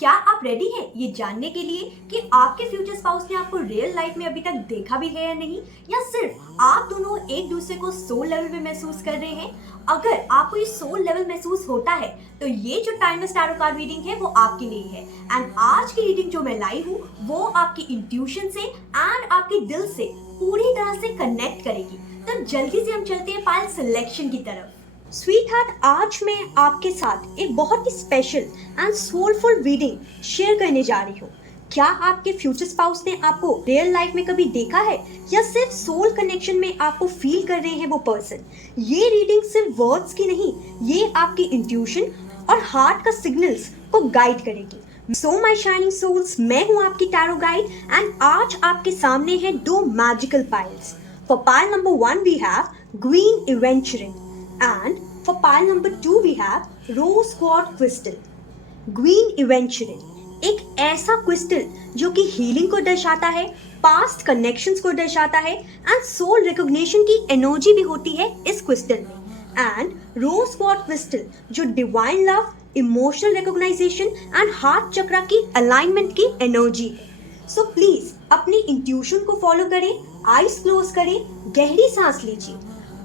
क्या आप रेडी हैं ये जानने के लिए कि आपके फ्यूचर स्पाउस ने आपको रियल लाइफ में अभी तक देखा भी है या नहीं, या सिर्फ आप दोनों एक दूसरे को सोल लेवल पे महसूस कर रहे हैं? अगर आपको ये सोल लेवल महसूस होता है तो ये जो टाइमलेस टैरो कार्ड रीडिंग है वो आपके लिए है। एंड आज की रीडिंग जो मैं लाई हूँ वो आपकी इंट्यूशन से एंड आपके दिल से पूरी तरह से कनेक्ट करेगी। तो जल्दी से हम चलते हैं पायल सिलेक्शन की तरफ। स्वीट हार्ट, आज मैं आपके साथ एक बहुत ही special and soulful reading share करने जा रही हूँ। क्या आपके फ्यूचर स्पाउस ने आपको रियल लाइफ में कभी देखा है, या सिर्फ सोल कनेक्शन में आपको फील कर रहे हैं वो पर्सन? ये रीडिंग सिर्फ वर्ड्स की नहीं, ये आपकी इंट्यूशन और हार्ट का सिग्नल्स को गाइड करेगी। सो माय शाइनिंग सोल्स, मैं हूँ आपकी टैरो गाइड एंड आज आपके सामने है दो magical piles. For pile number 1 we have green aventurine and for pile number 2 we have rose quartz crystal. Green aventurine एक ऐसा क्रिस्टल जो कि हीलिंग को दर्शाता है, पास्ट कनेक्शंस को दर्शाता है एंड सोल रिकॉग्निशन की एनर्जी भी होती है इस क्रिस्टल में। एंड रोज क्वार्ट्ज क्रिस्टल जो divine love, emotional recognization and heart chakra की अलाइनमेंट की एनर्जी है। सो प्लीज अपनी इंट्यूशन को फॉलो करें, आईज क्लोज करें, गहरी सांस लीजिए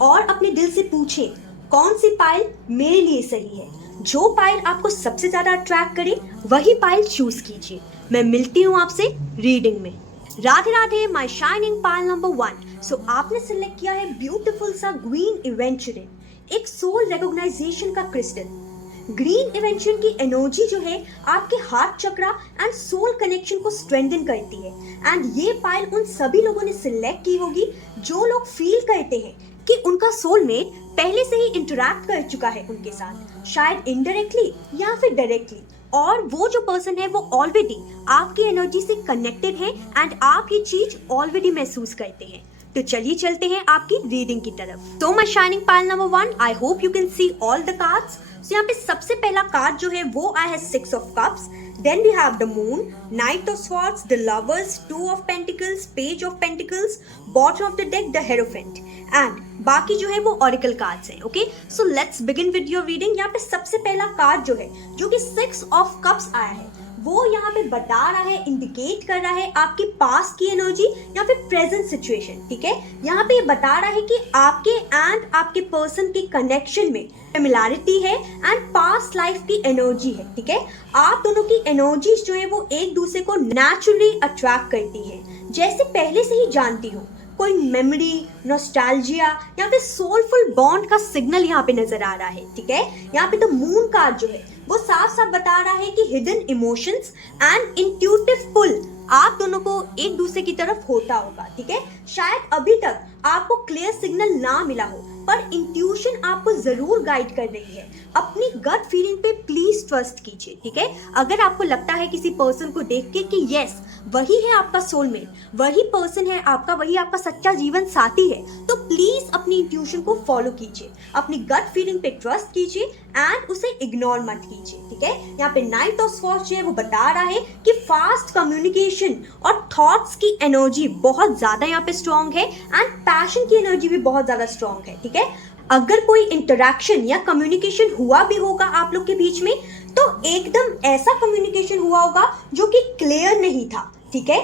और अपने दिल से पूछें कौन सी पाइल मेरे लिए सही है। जो पाइल आपको सबसे ज्यादा अट्रैक्ट करे वही पाइल चूज कीजिए। मैं मिलती हूँ आपसे रीडिंग में। Radhe Radhe my shining pile number 1। So आपने सिलेक्ट किया है ब्यूटीफुल सा ग्रीन एवेंचरिन, एक सोल रिकॉग्नाइजेशन का क्रिस्टल। ग्रीन एवेंचरिन की एनर्जी जो है आपके heart chakra and soul connection को स्ट्रेंथन करती है। एंड ये पाइल उन सभी लोगों ने सिलेक्ट की होगी जो लोग फील करते हैं कि उनका सोलमेट पहले से ही इंटरैक्ट कर चुका है उनके साथ, शायद इनडायरेक्टली या फिर डायरेक्टली, और वो जो पर्सन है वो ऑलरेडी आपकी एनर्जी से कनेक्टेड है एंड आप ये चीज ऑलरेडी महसूस करते हैं। तो चलिए चलते हैं आपकी रीडिंग की तरफ। तो my shining pile number 1, I hope you can see all the cards. So यहाँ पे सबसे पहला कार्ड जो है वो आया है 6 of cups. Then we have the moon, knight of swords, the lovers, 2 of pentacles, page of pentacles, bottom of the deck the hierophant, and बाकी जो है वो ऑरिकल कार्ड्स हैं। Okay, so let's begin with your reading. यहाँ पे सबसे पहला card जो है जो कि 6 ऑफ कप्स आया है वो यहाँ पे बता रहा है, इंडिकेट कर रहा है आपकी पास्ट की एनर्जी या फिर प्रेजेंट सिचुएशन। ठीक है, यहाँ पे ये बता रहा है कि आपके एंड आपके पर्सन की कनेक्शन में सिमिलैरिटी है एंड पास्ट लाइफ की एनर्जी है। ठीक है, आप दोनों की एनर्जीज जो है वो एक दूसरे को नेचुरली अट्रैक्ट करती है, जैसे पहले से ही जानती हो। कोई मेमोरी, नॉस्टैल्जिया या फिर सोलफुल बॉन्ड का सिग्नल यहाँ पे नजर आ रहा है। ठीक है, यहाँ पे तो मून कार्ड जो है वो साफ साफ बता रहा है कि हिडन इमोशंस एंड इंट्यूटिव पुल आप दोनों को एक दूसरे की तरफ होता होगा। ठीक है, शायद अभी तक आपको क्लियर सिग्नल ना मिला हो पर इंट्यूशन आपको जरूर गाइड कर रही है। अपनी गट फीलिंग पे प्लीज ट्रस्ट कीजिए। ठीक है, अगर आपको लगता है किसी पर्सन को देख के कि यस वही है आपका सोलमेट, वही पर्सन है आपका, वही आपका सच्चा जीवन साथी है, तो प्लीज अपनी इंट्यूशन को फॉलो कीजिए, अपनी गट फीलिंग पे ट्रस्ट कीजिए एंड उसे इग्नोर मत कीजिए। ठीक है, यहाँ पे नाइट ऑफ स्वॉर्ड्स जो है वो बता रहा है कि फास्ट कम्युनिकेशन और थॉट्स की एनर्जी बहुत ज्यादा यहाँ पे स्ट्रॉन्ग है एंड पैशन की एनर्जी भी बहुत ज्यादा स्ट्रॉन्ग है। ठीक है, अगर कोई इंटरेक्शन या कम्युनिकेशन हुआ भी होगा आप लोग के बीच में तो एकदम ऐसा कम्युनिकेशन हुआ होगा जो कि क्लियर नहीं था। ठीक है,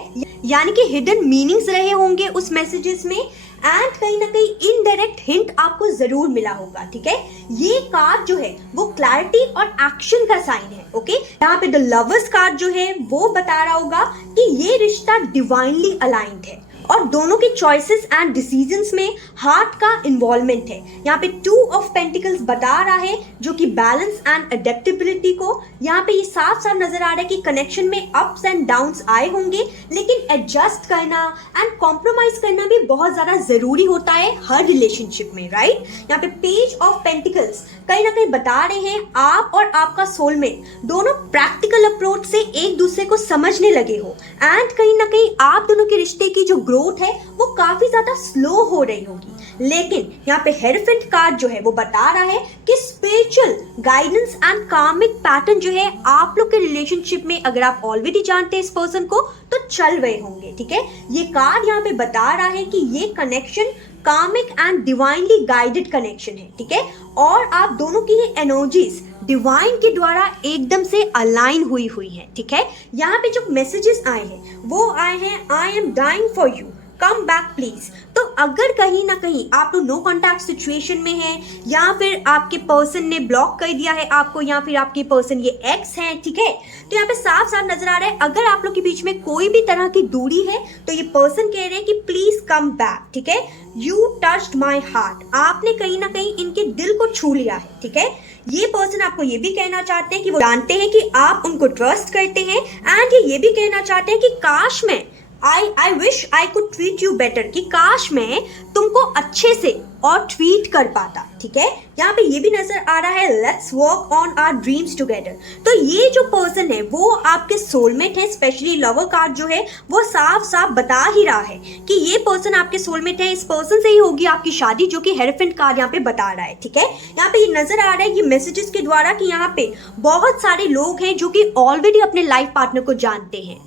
यानी कि हिडन मीनिंग्स रहे होंगे उस मैसेजेस में एंड कहीं ना कहीं इनडायरेक्ट हिंट आपको जरूर मिला होगा। ठीक है, ये कार्ड जो है वो क्लैरिटी और एक्शन का साइन है। ओके, यहाँ पे द लवर्स कार्ड जो है वो बता रहा होगा कि ये रिश्ता डिवाइनली अलाइंड है और दोनों के चॉइसेस एंड डिसीजंस में हार्ट का इन्वॉल्वमेंट है। यहाँ पे 2 ऑफ पेंटिकल्स बता रहा है जो कि बैलेंस एंड अडेप्टेबिलिटी को, यहाँ पे ये साफ साफ नजर आ रहा है कि कनेक्शन में अप्स एंड डाउन्स आए होंगे लेकिन एडजस्ट करना एंड कॉम्प्रोमाइज करना भी बहुत ज्यादा जरूरी होता है हर रिलेशनशिप में, राइट। यहाँ पे पेज ऑफ पेंटिकल्स कहीं ना कहीं बता रहे हैं आप और आपका सोलमेट दोनों प्रैक्टिकल अप्रोच से एक दूसरे को समझने लगे हो एंड कहीं ना कहीं आप दोनों के रिश्ते की जो ग्रोथ है वो काफी ज्यादा स्लो हो रही होगी। लेकिन यहाँ पे हेरोफेंट कार्ड जो है वो बता रहा है कि स्पिरिचुअल गाइडेंस एंड कार्मिक पैटर्न जो है आप लोग के रिलेशनशिप में अगर आप ऑलरेडी जानते हैं इस पर्सन को तो चल रहे होंगे। ठीक है, ये कार्ड यहाँ पे बता रहा है कि ये कनेक्शन कार्मिक एंड डिवाइनली गाइडेड कनेक्शन है। ठीक है, और आप दोनों की ही एनर्जीज डिवाइन के द्वारा एकदम से अलाइन हुई है, ठीक है। यहाँ पे जो मैसेजेस आए हैं वो आए हैं, I am dying for you, come back please. तो अगर कहीं ना कहीं आप लोग नो कॉन्टैक्ट सिचुएशन में हैं, या फिर आपके पर्सन ने ब्लॉक कर दिया है आपको, या फिर आपके पर्सन ये एक्स हैं, ठीक है, तो यहाँ पे साफ साफ नजर आ रहा है अगर आप लोग के बीच में कोई भी तरह की दूरी है तो ये पर्सन कह रहे हैं कि प्लीज कम बैक, ठीक है। यू टच्ड माई हार्ट, आपने कहीं ना कहीं इनके दिल को छू लिया है, ठीक है। ये पर्सन आपको ये भी कहना चाहते हैं कि वो जानते हैं कि आप उनको ट्रस्ट करते हैं, एंड ये भी कहना चाहते हैं कि काश मैं I wish I could treat you better, कि काश मैं तुमको अच्छे से और ट्वीट कर पाता, ठीक है। यहाँ पे ये भी नजर आ रहा है, let's work on our dreams together. तो ये जो पर्सन है वो आपके सोलमेट है, स्पेशली लवर कार्ड जो है वो साफ साफ बता ही रहा है कि ये पर्सन आपके सोलमेट है, इस पर्सन से ही होगी आपकी शादी, जो कि हेरोफेंट कार्ड यहाँ पे बता रहा है, ठीक है। यहाँ पे ये नजर आ रहा है ये मैसेजेस के द्वारा कि यहाँ पे बहुत सारे लोग हैं जो कि ऑलरेडी अपने लाइफ पार्टनर को जानते हैं।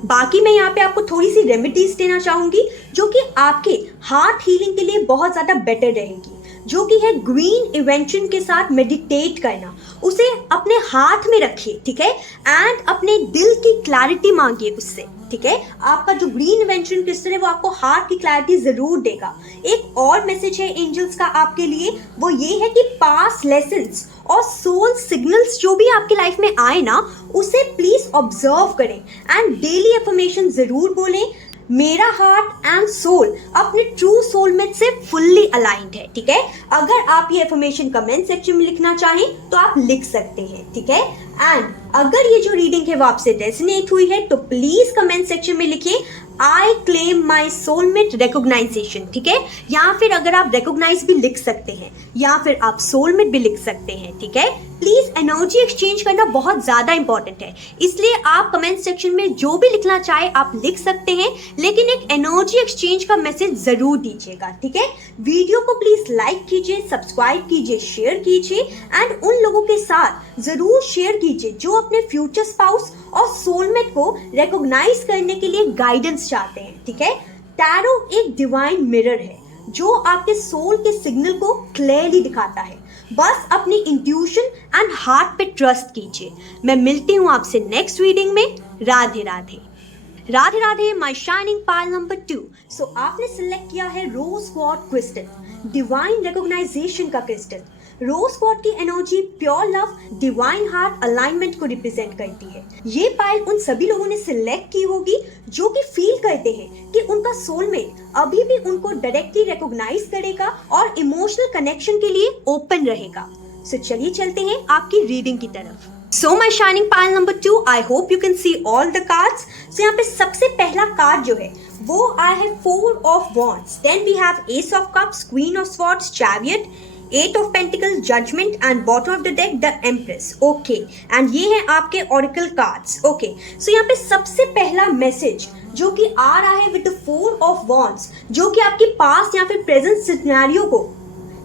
बाकी मैं यहाँ पे आपको थोड़ी सी रेमेडीज देना चाहूंगी जो कि आपके हार्ट हीलिंग के लिए बहुत ज़्यादा बेटर रहेगी, जो कि है ग्रीन इवेंशन के साथ मेडिटेट करना। उसे अपने हाथ में रखिए, ठीक है, एंड अपने दिल की क्लैरिटी मांगिए उससे, ठीक है। आपका जो ग्रीन इवेंशन क्रिस्टल है वो आपको हार्ट की क्लैरिटी जरूर देगा। एक और मैसेज है एंजल्स का आपके लिए, वो ये है कि पास्ट लेसन्स और सोल सिग्नल्स जो भी आपकी लाइफ में आए ना, उसे प्लीज ऑब्जर्व करें एंड डेली अफर्मेशन जरूर बोलें। मेरा हार्ट एंड सोल अपने ट्रू सोलमेट से फुल्ली अलाइंड है, ठीक है। अगर आप ये अफर्मेशन कमेंट सेक्शन में लिखना चाहें तो आप लिख सकते हैं, ठीक है। एंड अगर ये जो रीडिंग है वो आपसे रेजोनेट हुई है तो प्लीज कमेंट सेक्शन में लिखिए I claim my soulmate recognition, ठीक है। या फिर अगर आप रिकॉग्नाइज भी लिख सकते हैं, या फिर आप सोलमेट भी लिख सकते हैं, ठीक है। प्लीज एनर्जी एक्सचेंज करना बहुत ज्यादा इंपॉर्टेंट है, इसलिए आप कमेंट सेक्शन में जो भी लिखना चाहे आप लिख सकते हैं, लेकिन एक एनर्जी एक्सचेंज का मैसेज जरूर दीजिएगा, ठीक है। वीडियो को प्लीज लाइक कीजिए, सब्सक्राइब कीजिए, शेयर कीजिए, एंड उन लोगों के साथ जरूर शेयर कीजिए जो अपने फ्यूचर स्पाउस और सोलमेट को रिकॉग्नाइज करने के लिए गाइडेंस चाहते हैं, ठीक है। टैरो एक डिवाइन मिरर है जो आपके सोल के सिग्नल को क्लियरली दिखाता है। बस अपनी इंट्यूशन एंड हार्ट पे ट्रस्ट कीजिए। मैं मिलती हूँ आपसे नेक्स्ट रीडिंग में। Radhe Radhe. Radhe Radhe my shining pearl number 2। So आपने सिलेक्ट किया है rose quartz crystal, divine recognition का क्रिस्टल। रोज क्वार्ट्ज की energy pure love, divine heart alignment को रिप्रेजेंट करती है। ये पाइल उन सभी लोगों ने सिलेक्ट की होगी जो कि फील करते हैं कि उनका सोलमेट अभी भी उनको डायरेक्टली रिकॉग्नाइज करेगा और इमोशनल कनेक्शन के लिए ओपन रहेगा। सो चलिए चलते हैं आपकी रीडिंग की तरफ। So my shining pile number 2, I hope you can see all the cards. So यहाँ पे सबसे पहला कार्ड जो है वो आया है 4 of Wands, then we have Ace of Cups, Queen of Swords, Chariot, 8 of Pentacles, Judgment, and bottom of the deck the Empress. Okay, and ये है आपके Oracle cards. Okay, so यहाँ पे सबसे पहला मैसेज जो कि आ रहा है with the 4 of Wands, जो कि आपके पास या फिर प्रेजेंट सिनेरियो को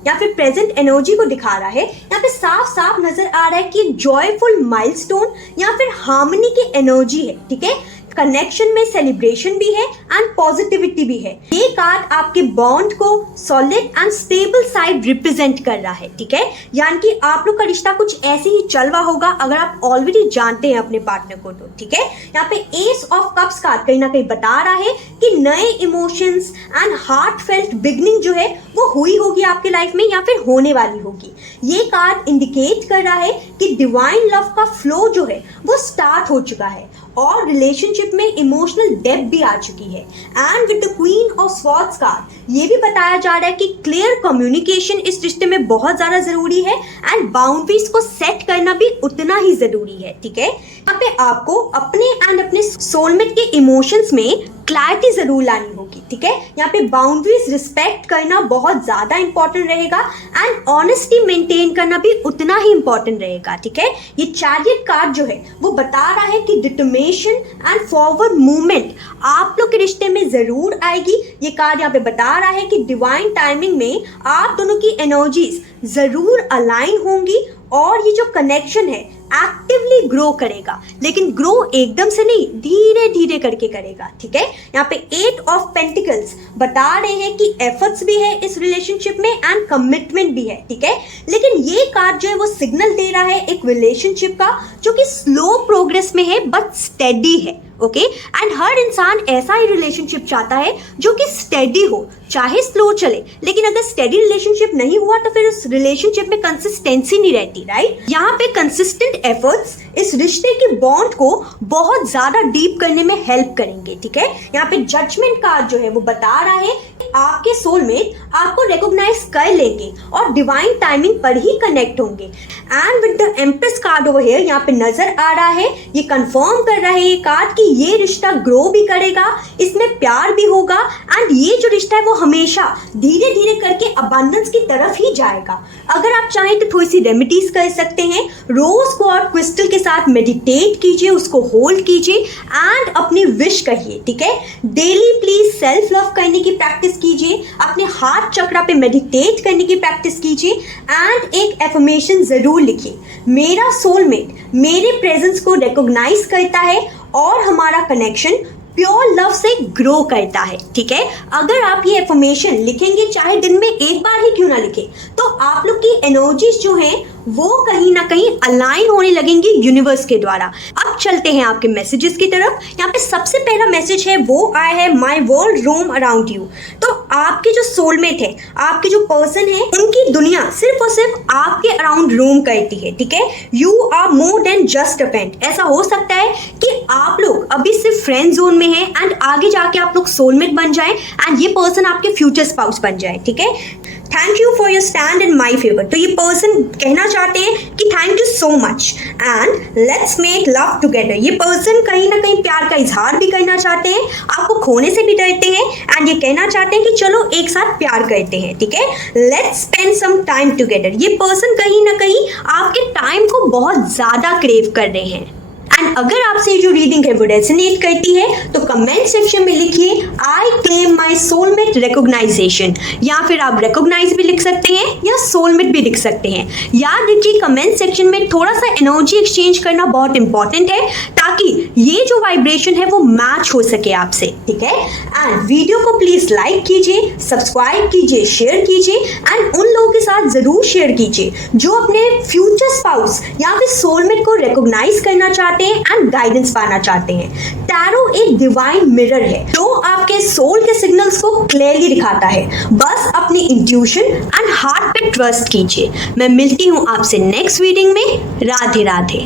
या फिर प्रेजेंट एनर्जी को दिखा रहा है। यहाँ पे साफ साफ नजर आ रहा है कि एक जॉयफुल माइलस्टोन या फिर हार्मनी की एनर्जी है, ठीक है। कनेक्शन में सेलिब्रेशन भी है एंड पॉजिटिविटी भी है। ये कार्ड आपके बॉन्ड को solid and stable side represent कर रहा है, ठीक है। यानी कि आप लोग का रिश्ता कुछ ऐसे ही चल रहा होगा अगर आप ऑलरेडी जानते हैं अपने पार्टनर को तो, ठीक है। यहाँ पे एस ऑफ कप्स कार्ड कहीं ना कहीं बता रहा है कि नए emotions and heart felt beginning जो है वो हुई होगी आपके लाइफ में या फिर होने वाली होगी। ये कार्ड इंडिकेट कर रहा है कि डिवाइन लव का फ्लो जो है वो स्टार्ट हो चुका है और रिलेशनशिप में इमोशनल डेप्थ भी आ चुकी है। And with the queen of swords card ये भी बताया जा रहा है कि क्लियर कम्युनिकेशन इस रिश्ते में बहुत ज्यादा जरूरी है एंड बाउंड्रीज को सेट करना भी उतना ही जरूरी है, ठीक है। यहाँ पे आपको अपने एंड अपने सोलमेट के इमोशंस में क्लैरिटी जरूर लानी होगी, ठीक है। यहाँ पे बाउंड्रीज रिस्पेक्ट करना बहुत ज्यादा इंपॉर्टेंट रहेगा एंड ऑनेस्टी मेंटेन करना भी उतना ही इंपॉर्टेंट रहेगा, ठीक है। ये चैरियट कार्ड जो है वो बता रहा है कि डिटर्मिनेशन एंड फॉरवर्ड मूवमेंट आप लोग के रिश्ते में जरूर आएगी। ये कार्ड यहाँ पे बता रहा है कि डिवाइन टाइमिंग में आप दोनों की एनर्जीज जरूर अलाइन होंगी और ये जो कनेक्शन है एक्टिवली ग्रो करेगा, लेकिन ग्रो एकदम से नहीं, धीरे धीरे करके करेगा, ठीक है। यहाँ पे 8 ऑफ पेंटिकल्स बता रहे हैं कि एफर्ट्स भी है इस रिलेशनशिप में एंड कमिटमेंट भी है, ठीक है। लेकिन ये कार्ड जो है वो सिग्नल दे रहा है एक रिलेशनशिप का जो कि स्लो प्रोग्रेस में है बट स्टेडी है, ओके। एंड हर इंसान ऐसा ही रिलेशनशिप चाहता है जो कि स्टेडी हो, चाहे स्लो चले, लेकिन अगर स्टेडी रिलेशनशिप नहीं हुआ तो फिर उस रिलेशनशिप में कंसिस्टेंसी नहीं रहती, राइट। यहाँ पे कंसिस्टेंट एफर्ट्स इस रिश्ते के बॉन्ड को बहुत ज्यादा डीप करने में हेल्प करेंगे, ठीक है। यहाँ पे जजमेंट कार्ड जो है वो बता रहा है कि आपके सोलमेट आपको रिकॉग्नाइज कर लेंगे और डिवाइन टाइमिंग पर ही कनेक्ट होंगे। And with the empress card over here यहाँ पे नजर आ रहा है, ये कंफर्म कर रहा है ये कार्ड कि ये रिश्ता ग्रो भी करेगा, इसमें प्यार भी होगा एंड ये जो रिश्ता है वो हमेशा धीरे धीरे करके अबंडेंस की तरफ ही जाएगा। अगर आप चाहें तो थोड़ी सी रेमेडीज कर सकते हैं। रोज क्वार्ट्ज क्रिस्टल के साथ मेडिटेट कीजिए, उसको होल्ड कीजिए एंड अपनी विश कहिए, ठीक है। डेली प्लीज सेल्फ लव करने की प्रैक्टिस कीजिए, अपने हार्ट चक्रा पे मेडिटेट करने की प्रैक्टिस कीजिए एंड एक एफर्मेशन जरूर लिखिए, मेरा सोलमेट मेरे प्रेजेंस को रिकॉग्नाइज करता है और हमारा कनेक्शन प्योर लव से ग्रो करता है, ठीक है। अगर आप ये एफर्मेशन लिखेंगे, चाहे दिन में एक बार ही क्यों ना लिखें, तो आप लोग की एनर्जीज जो हैं वो कहीं ना कहीं अलाइन होने लगेंगी यूनिवर्स के द्वारा। अब चलते हैं आपके मैसेजेस की तरफ। यहाँ पे सबसे पहला मैसेज है वो आया है, my world roam around you. तो आपके जो सोलमेट है, आपके जो पर्सन है, उनकी दुनिया सिर्फ और सिर्फ आपके अराउंड रोम करती है, ठीक है। You are more than just a friend. ऐसा हो सकता है कि आप लोग अभी सिर्फ फ्रेंड जोन में है एंड आगे जाके आप लोग सोलमेट बन जाए एंड ये पर्सन आपके फ्यूचर स्पाउस बन जाए, ठीक है। Thank you for your stand in my favour. तो ये पर्सन कहना चाहते हैं कि thank you so much and let's make love together. ये पर्सन कहीं ना कहीं प्यार का इजहार भी करना चाहते हैं, आपको खोने से भी डरते हैं एंड ये कहना चाहते हैं कि चलो एक साथ प्यार करते हैं, ठीक है। Let's spend some time together. ये पर्सन कहीं ना कहीं आपके टाइम को बहुत ज़्यादा क्रेव कर रहे हैं। एंड अगर आपसे जो रीडिंग है वो रेजोनेट करती है तो कमेंट सेक्शन में लिखिए I claim my soulmate recognition, या फिर आप रिकॉग्नाइज भी लिख सकते हैं या सोलमेट भी लिख सकते हैं। याद रखिए कमेंट सेक्शन में थोड़ा सा एनर्जी एक्सचेंज करना बहुत इंपॉर्टेंट है ताकि ये जो वाइब्रेशन है वो मैच हो सके आपसे, ठीक है। एंड वीडियो को प्लीज लाइक कीजिए, सब्सक्राइब कीजिए, शेयर कीजिए एंड उन लोगों के साथ जरूर शेयर कीजिए जो अपने फ्यूचर स्पाउस या फिर सोलमेट को रिकॉग्नाइज करना चाहते हैं एंड गाइडेंस पाना चाहते हैं। टैरो एक डिवाइन मिरर है जो आपके सोल के सिग्नल्स को क्लियरली दिखाता है। बस अपनी इंट्यूशन एंड हार्ट पे ट्रस्ट कीजिए। मैं मिलती हूँ आपसे नेक्स्ट रीडिंग में। राधे राधे।